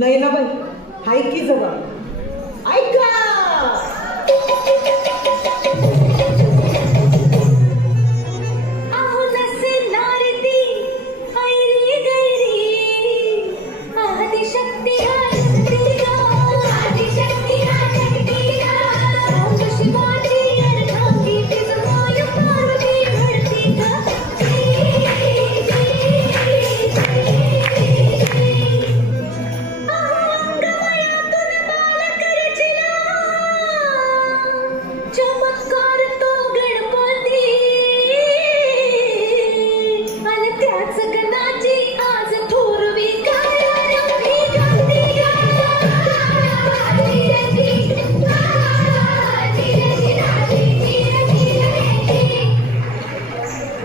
नाही ना बाई, हाय की जवळ ऐका.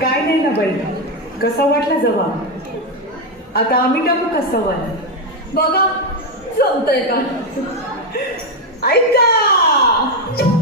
काय नाही ना बाई, कसा वाटला जवाब? आता आम्ही टाकू का सवाल? बघा जमतंय का? ऐका.